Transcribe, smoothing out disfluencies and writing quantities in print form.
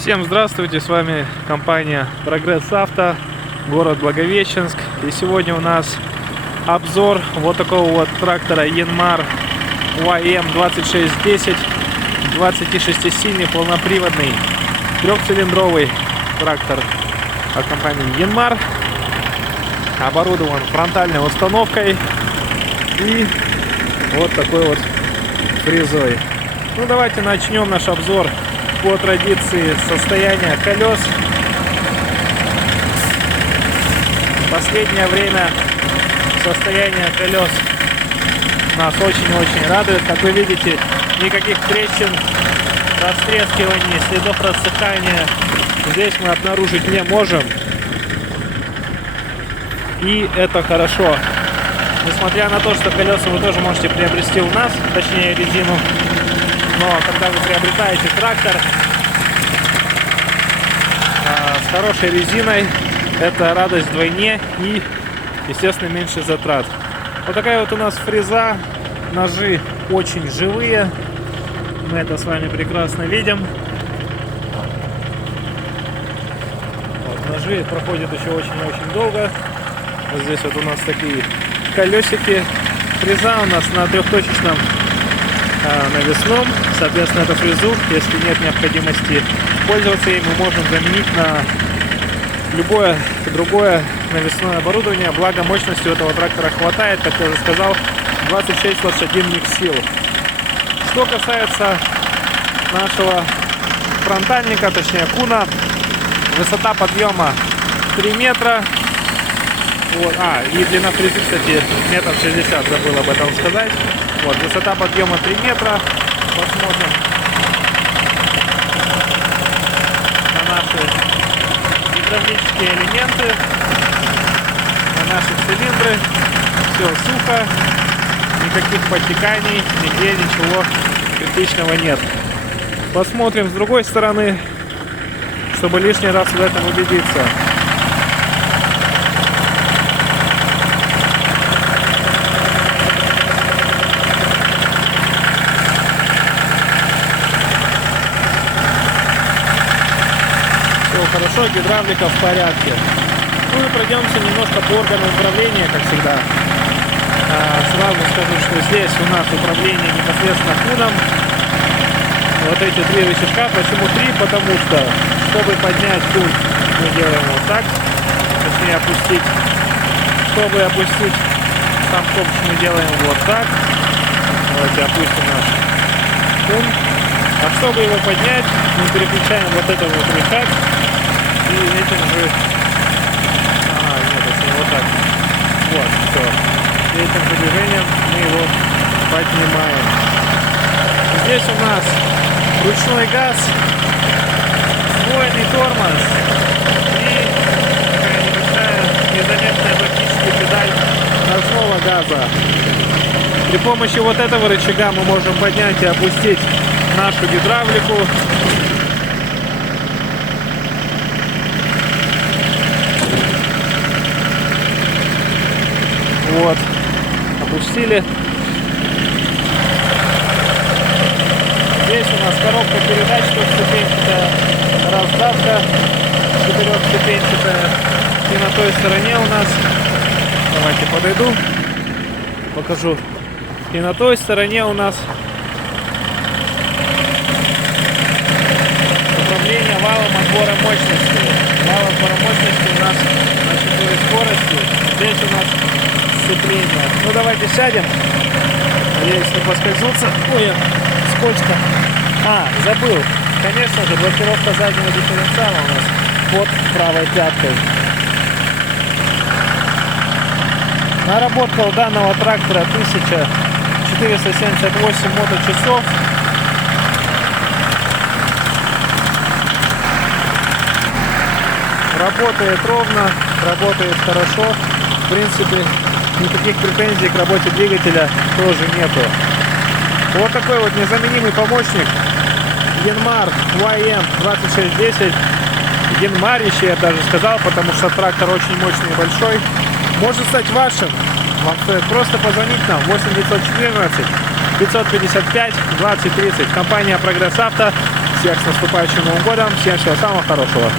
Всем здравствуйте, с вами компания Прогресс Авто, город Благовещенск. И сегодня у нас обзор вот такого вот трактора Yanmar YM2610, 26-сильный полноприводный трехцилиндровый трактор от компании Yanmar. Оборудован фронтальной установкой и вот такой вот фрезой. Ну давайте начнем наш обзор по традиции состояния колес. В последнее время состояние колес нас очень-очень радует. Как вы видите, никаких трещин, растрескиваний, следов рассыхания здесь мы обнаружить не можем. И это хорошо. Несмотря на то, что колеса вы тоже можете приобрести у нас, точнее резину, но когда вы приобретаете трактор с хорошей резиной, это радость вдвойне и, естественно, меньше затрат. Вот такая вот у нас фреза. Ножи очень живые. Мы это с вами прекрасно видим. Вот, ножи проходят еще очень-очень долго. Вот здесь вот у нас такие колесики. Фреза у нас на трехточечном навесном. Соответственно, эту фрезу, если нет необходимости пользоваться ей, мы можем заменить на любое другое навесное оборудование. Благо мощности у этого трактора хватает, как я уже сказал, 26 лошадиных сил. Что касается нашего фронтальника, точнее куна, высота подъема 3 метра. Вот. И длина фрезы, кстати, 1,60 м, забыл об этом сказать. Вот, высота подъема 3 метра. Посмотрим на наши гидравлические элементы, на наши цилиндры. Все сухо, никаких подтеканий, нигде ничего критичного нет. Посмотрим с другой стороны, чтобы лишний раз в этом убедиться. Хорошо, гидравлика в порядке. Ну и пройдемся немножко по органу управления, как всегда. Сразу скажу, что здесь у нас управление непосредственно куном. Вот эти 3 рычажка. Почему 3? Потому что, чтобы поднять кун, мы делаем вот так. Точнее опустить. Чтобы опустить сам ковш, мы делаем вот так. Давайте опустим наш кун. А чтобы его поднять, мы переключаем вот этот вот рычаг. И этим же... нет, это не вот так. Вот, все. И этим же движением мы его поднимаем. Здесь у нас ручной газ, сдвоенный тормоз и такая небольшая, незаметная практически педаль ножного газа. При помощи вот этого рычага мы можем поднять и опустить нашу гидравлику. Вот, опустили. Здесь у нас коробка передач, трехступенчатая, раздатка четырехступенчатая. И на той стороне у нас, давайте подойду, покажу. И на той стороне у нас управление валом отбора мощности. Вал отбора мощности у нас на 4 скорости. Здесь у нас сцепление. Ну давайте сядем. Надеюсь, не поскользнуться. Ой, скользко. Забыл. Конечно же, блокировка заднего дифференциала у нас под правой пяткой. Наработка у данного трактора 1478 моточасов. Работает ровно, работает хорошо. В принципе, никаких претензий к работе двигателя тоже нету. Вот такой вот незаменимый помощник Yanmar YM2610. Янмарище, я даже сказал, потому что трактор очень мощный и большой. Может стать вашим. Вам стоит просто позвонить нам 8 914 555 20 30. Компания Прогресс Авто. Всех с наступающим Новым годом. Всем всего самого хорошего.